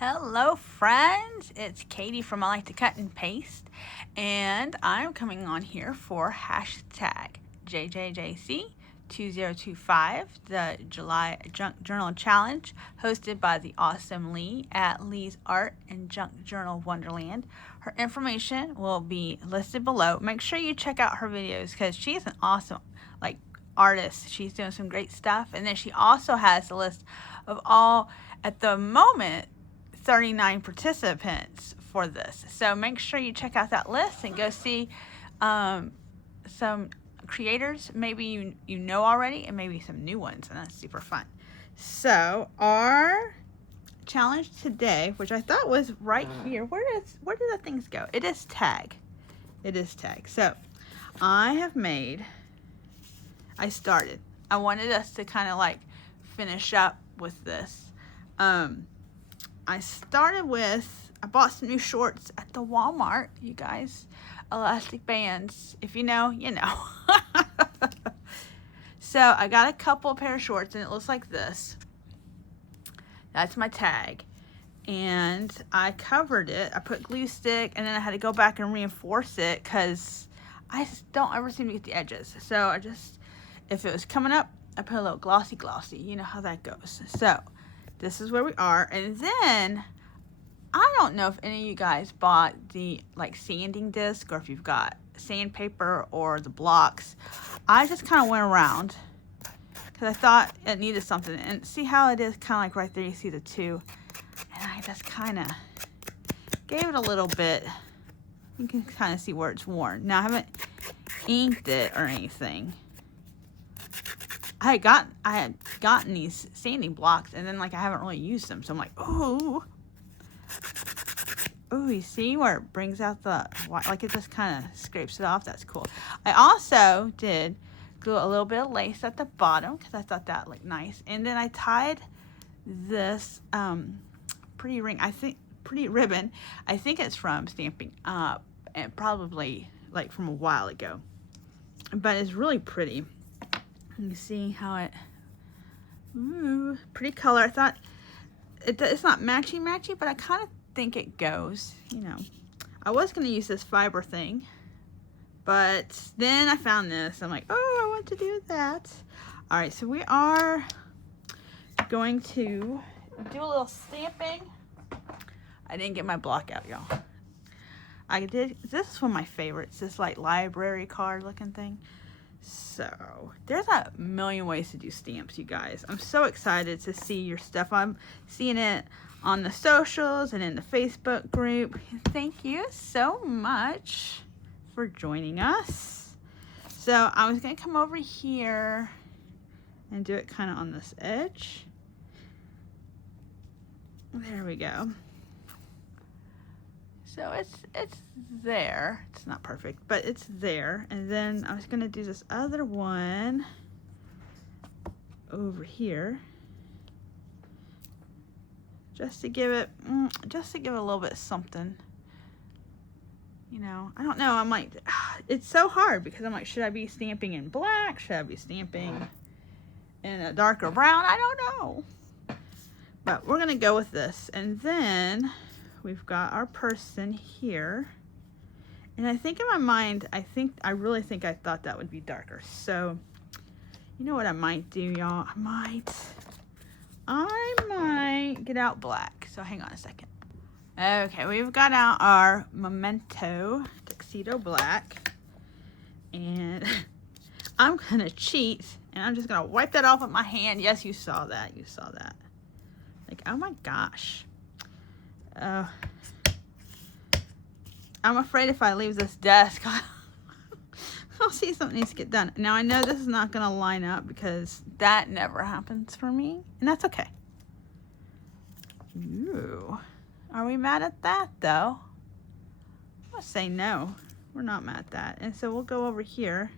Hello friends, it's Katie from I Like to Cut and Paste, and I'm coming on here for hashtag JJJC2025, the July Junk Journal Challenge, hosted by the awesome Leigh at Leigh's Art and Junk Journal Wonderland. Her information will be listed below. Make sure you check out her videos because she's an awesome artist. She's doing some great stuff, and then she also has a list of all, at the moment, 39 participants for this. So make sure you check out that list and go see some creators maybe you know already, and maybe some new ones, and that's super fun. So our challenge today, which I thought was right here, where did the things go? It is tag. So I wanted us to kind of like finish up with this. I started with, I bought some new shorts at the Walmart, you guys. Elastic bands. If you know, you know. So I got a couple pair of shorts, and it looks like this. That's my tag. And I covered it. I put glue stick, and then I had to go back and reinforce it because I just don't ever seem to get the edges. So I just, if it was coming up, I put a little glossy. You know how that goes. So this is where we are. And then I don't know if any of you guys bought the sanding disc, or if you've got sandpaper or the blocks. I just kind of went around because I thought it needed something. And see how it is kind of like right there, you see the two. And I just kind of gave it a little bit. You can kind of see where it's worn. Now I haven't inked it or anything. I had gotten these sanding blocks, and then I haven't really used them, so I'm like, oh, you see where it brings out the white, it just kind of scrapes it off. That's cool. I also did glue a little bit of lace at the bottom because I thought that looked nice, and then I tied this pretty ribbon. I think it's from Stampin' Up, and probably from a while ago, but it's really pretty. You see how it, pretty color. I thought it's not matchy, but I kind of think it goes, you know. I was going to use this fiber thing, but then I found this. I'm like, oh, I want to do that. All right, so we are going to do a little stamping. I didn't get my block out, y'all. This is one of my favorites, this library card looking thing. So there's a million ways to do stamps, you guys. I'm so excited to see your stuff. I'm seeing it on the socials and in the Facebook group. Thank you so much for joining us. So I was going to come over here and do it kind of on this edge. There we go. So it's there. It's not perfect, but it's there. And then I was going to do this other one over here, just to give it a little bit of something. You know, I don't know. I'm like, it's so hard because I'm like, should I be stamping in black? Should I be stamping in a darker brown? I don't know. But we're going to go with this. And then we've got our person here. And I think in my mind, I really think I thought that would be darker. So, you know what I might do, y'all? I might get out black. So hang on a second. Okay, we've got out our Memento Tuxedo Black. And I'm going to cheat. And I'm just going to wipe that off with my hand. Yes, you saw that. Oh my gosh. I'm afraid if I leave this desk, I'll see something needs to get done. Now I know this is not going to line up because that never happens for me, and that's okay. Ooh. Are we mad at that though? I'm going to say no. We're not mad at that. And so we'll go over here.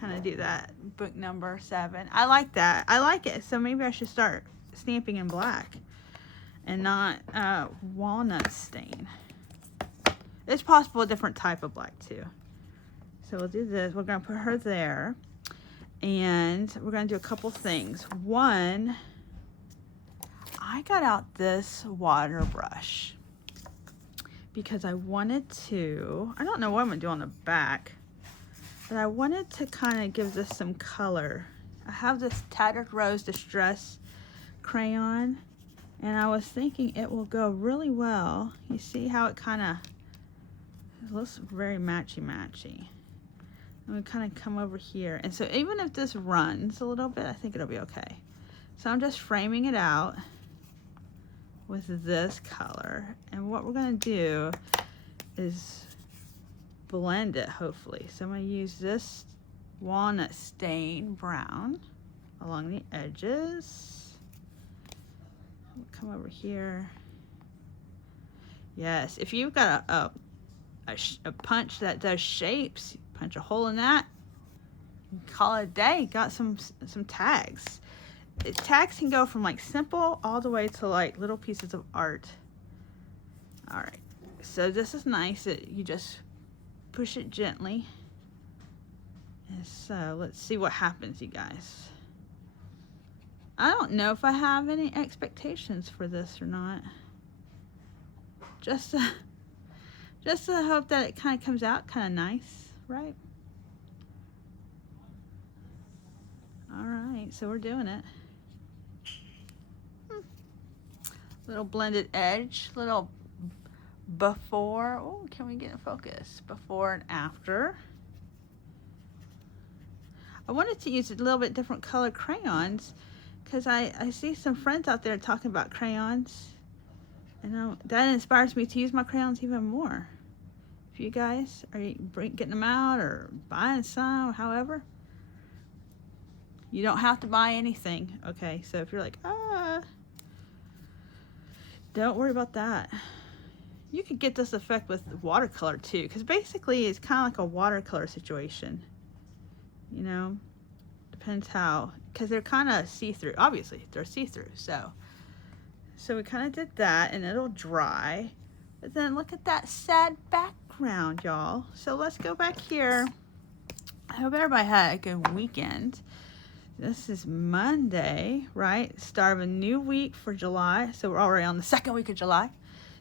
Kind of do that. Book number 7. I like that. I like it. So maybe I should start stamping in black and not walnut stain. It's possible a different type of black too. So we'll do this. We're going to put her there. And we're gonna do a couple things. One, I got out this water brush because I wanted to, I don't know what I'm gonna do on the back, but I wanted to kind of give this some color. I have this Tattered Rose Distress crayon, and I was thinking it will go really well. You see how it kind of looks very matchy-matchy. I'm gonna kind of come over here, and so even if this runs a little bit, I think it'll be okay. So I'm just framing it out with this color, and what we're gonna do is blend it, hopefully. So I'm gonna use this walnut stain brown along the edges. We'll come over here. Yes, if you've got a punch that does shapes, punch a hole in that, call it a day. Got some tags. Tags can go from like simple all the way to like little pieces of art. All right, so this is nice that you just push it gently. And so let's see what happens, you guys. I don't know if I have any expectations for this or not. Just to hope that it kind of comes out kind of nice, right? All right, so we're doing it. Little blended edge, little before. Oh, can we get in focus? Before and after. I wanted to use a little bit different color crayons because I see some friends out there talking about crayons, and that inspires me to use my crayons even more. If you guys are getting them out or buying some, however, you don't have to buy anything. Okay, so if you're like, don't worry about that. You could get this effect with watercolor too, because basically it's kind of like a watercolor situation. You know, depends how, because they're kind of see-through. Obviously, they're see-through. So we kind of did that, and it'll dry. But then look at that sad background, y'all. So let's go back here. I hope everybody had a good weekend. This is Monday, right? Start of a new week for July. So we're already on the second week of July.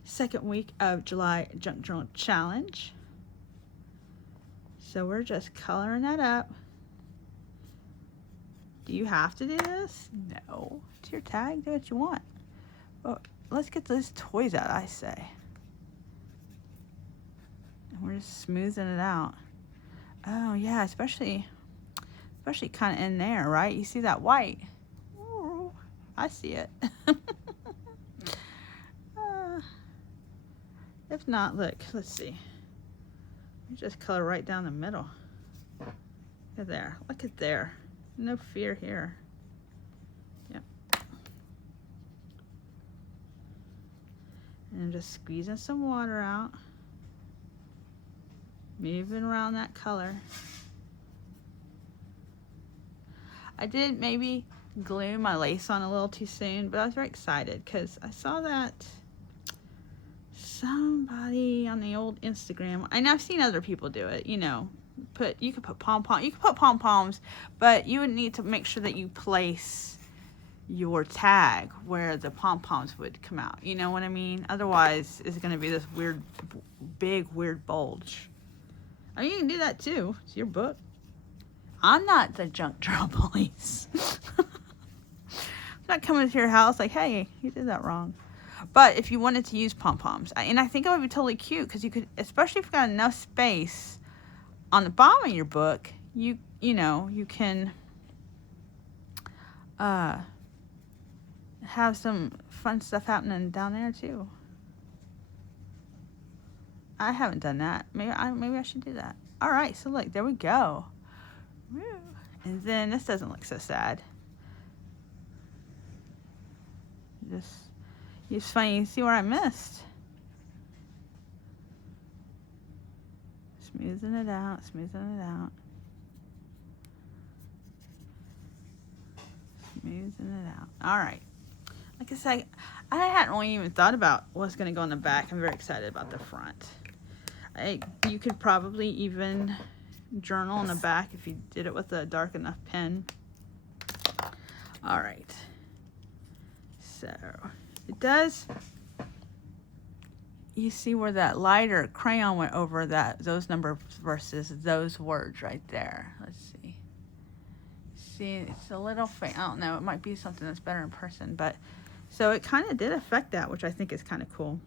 Second week of July Junk Journal Challenge. So we're just coloring that up. Do you have to do this? No. It's your tag. Do what you want. Well, let's get those toys out, I say. And we're just smoothing it out. Oh, yeah, especially kind of in there, right? You see that white? Ooh, I see it. If not, look, let's see. You just color right down the middle. Look at there. Look at there. No fear here. Yep. And I'm just squeezing some water out. Moving around that color. I did maybe glue my lace on a little too soon, but I was very excited because I saw that somebody on the old Instagram, and I've seen other people do it, you know, you could put pom-poms, but you would need to make sure that you place your tag where the pom-poms would come out. You know what I mean? Otherwise, it's going to be this weird, big, weird bulge. I mean, you can do that too. It's your book. I'm not the junk journal police. I'm not coming to your house like, hey, you did that wrong. But if you wanted to use pom-poms, and I think it would be totally cute because you could, especially if you've got enough space on the bottom of your book, you know, you can have some fun stuff happening down there too. I haven't done that. Maybe I should do that. All right, so look, there we go. Woo. And then this doesn't look so sad. It's funny, you see where I missed. Smoothing it out, smoothing it out. Smoothing it out. All right. Like I said, I hadn't really even thought about what's going to go on the back. I'm very excited about the front. You could probably even journal in the back if you did it with a dark enough pen. All right. So it does. You see where that lighter crayon went over those numbers versus those words right there. Let's see. See, it's a little faint. I don't know. It might be something that's better in person, but so it kind of did affect that, which I think is kind of cool.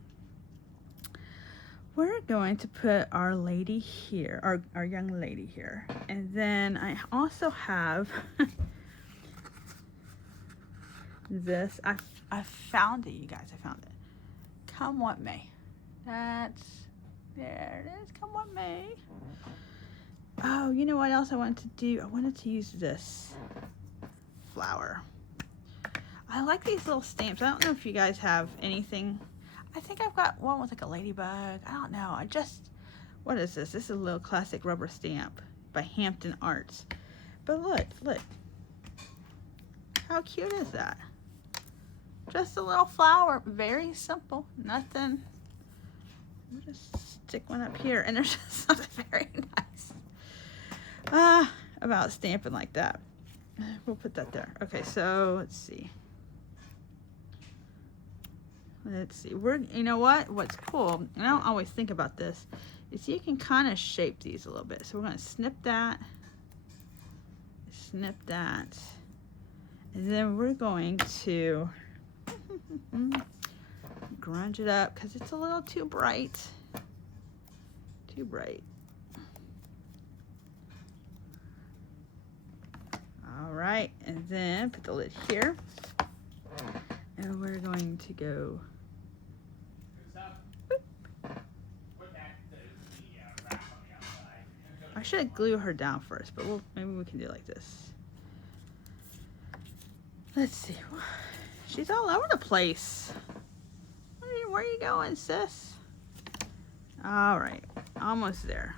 We're going to put our lady here, our young lady here. And then I also have this. I found it, you guys. I found it. Come what may. There it is. Come what may. Oh, you know what else I wanted to do? I wanted to use this flower. I like these little stamps. I don't know if you guys have anything. I think I've got one with like a ladybug. I don't know. What is this? This is a little classic rubber stamp by Hampton Arts. But look. How cute is that? Just a little flower. Very simple. Nothing. We'll just stick one up here. And there's just something very nice about stamping like that. We'll put that there. Okay, so let's see. You know what? What's cool, and I don't always think about this, is you can kind of shape these a little bit. So we're going to snip that, and then we're going to grunge it up because it's a little too bright. All right, and then put the lid here, and we're going to go. I should glue her down first, but maybe we can do it like this. Let's see. She's all over the place. Where are you going, sis? All right, almost there.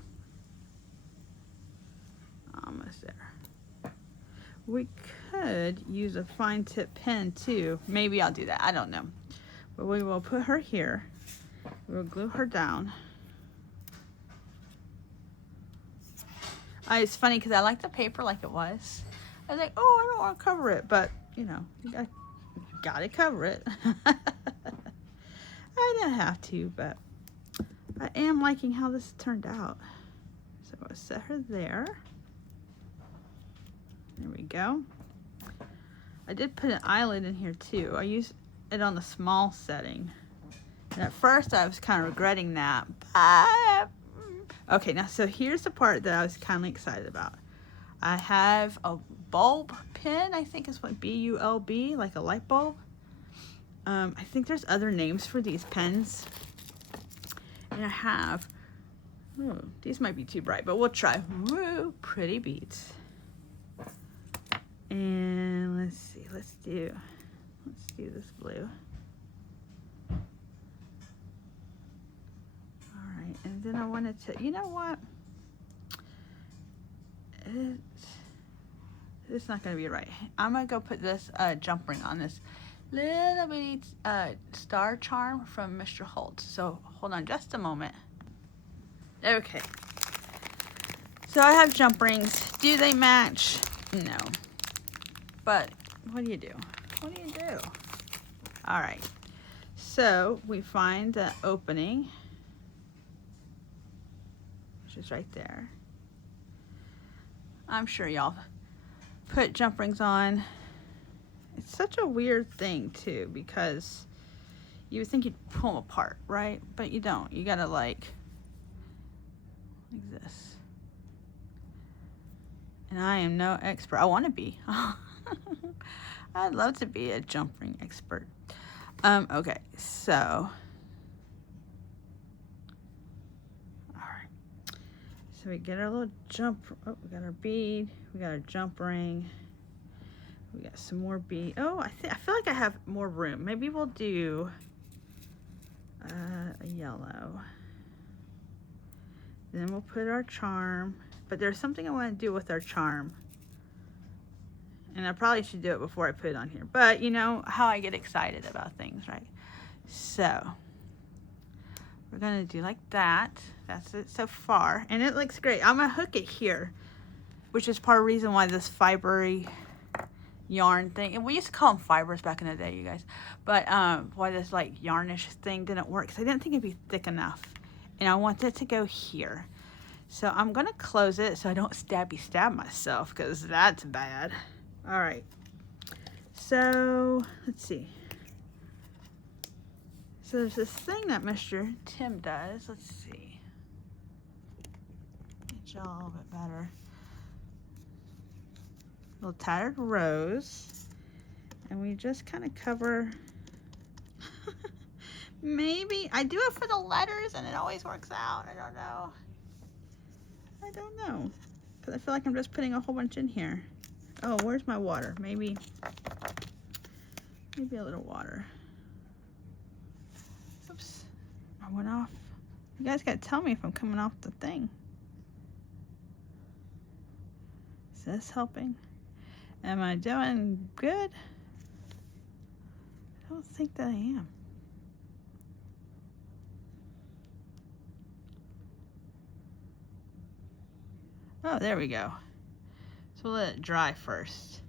We could use a fine tip pen too. Maybe I'll do that. I don't know. But we will put her here. We'll glue her down. It's funny because I like the paper like it was. I was like, oh, I don't want to cover it, but you know, you gotta cover it. I don't have to, but I am liking how this turned out. So I'll set her there. There we go. I did put an eyelid in here too. I used it on the small setting. And at first I was kind of regretting that. But okay, now so here's the part that I was kind of excited about. I have a bulb pen, I think is what B-U-L-B, like a light bulb. I think there's other names for these pens. And I have, these might be too bright, but we'll try. Woo, pretty beads. And let's see, let's do this blue. All right, and then I wanted to, you know what? It's not gonna be right. I'm gonna go put this jump ring on this little bitty star charm from Mr. Holt. So hold on just a moment. Okay. So I have jump rings. Do they match? No. But what do you do? What do you do? All right. So we find the opening, which is right there. I'm sure y'all put jump rings on. It's such a weird thing too, because you would think you'd pull them apart, right? But you don't. You gotta like this. And I am no expert. I want to be. I'd love to be a jump ring expert. Okay, so all right. So we get our little jump. Oh, we got our bead. We got our jump ring. We got some more bead. Oh, I feel like I have more room. Maybe we'll do a yellow. Then we'll put our charm. But there's something I want to do with our charm. And I probably should do it before I put it on here. But you know how I get excited about things, right? So we're gonna do like that. That's it so far, and it looks great. I'm gonna hook it here, which is part of the reason why this fibery yarn thing, and we used to call them fibers back in the day, you guys, but why this like yarnish thing didn't work, because I didn't think it'd be thick enough, and I want it to go here. So I'm gonna close it so I don't stab myself, because that's bad. All right, so let's see. So there's this thing that Mr. Tim does. Let's see. Get y'all a little bit better. Little tattered rose, and we just kind of cover. Maybe I do it for the letters and it always works out. I don't know, because I feel like I'm just putting a whole bunch in here. Oh, where's my water? Maybe a little water. Oops, I went off. You guys gotta tell me if I'm coming off the thing. Is this helping? Am I doing good? I don't think that I am. Oh, there we go. So we'll let it dry first.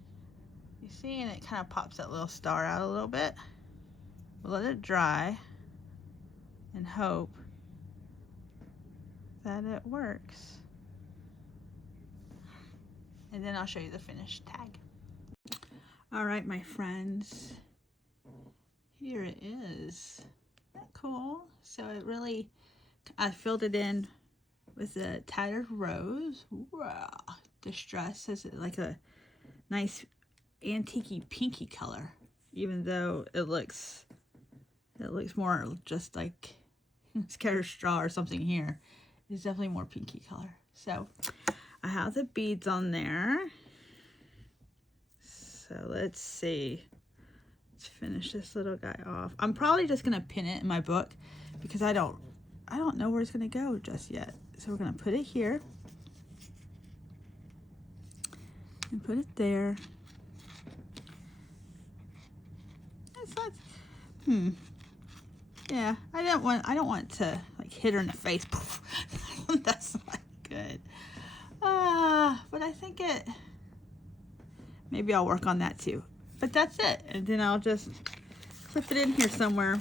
You see, and it kind of pops that little star out a little bit. We'll let it dry and hope that it works. And then I'll show you the finished tag. All right, my friends, here it is. Isn't that cool? So it really, I filled it in with a tattered rose. Wow. Distress says it like a nice antique pinky color, even though it looks more just like scattered straw or something here. It's definitely more pinky color. So I have the beads on there. So let's see. Let's finish this little guy off. I'm probably just gonna pin it in my book because I don't know where it's gonna go just yet. So we're gonna put it here and put it there. It's not, yeah, I don't want to like hit her in the face. That's not good. But I think maybe I'll work on that too. But that's it. And then I'll just clip it in here somewhere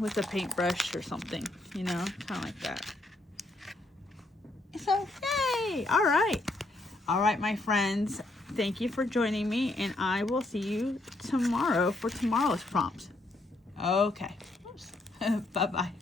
with a paintbrush or something, you know, kind of like that. So, yay! All right. All right, my friends. Thank you for joining me, and I will see you tomorrow for tomorrow's prompt. Okay. Bye-bye.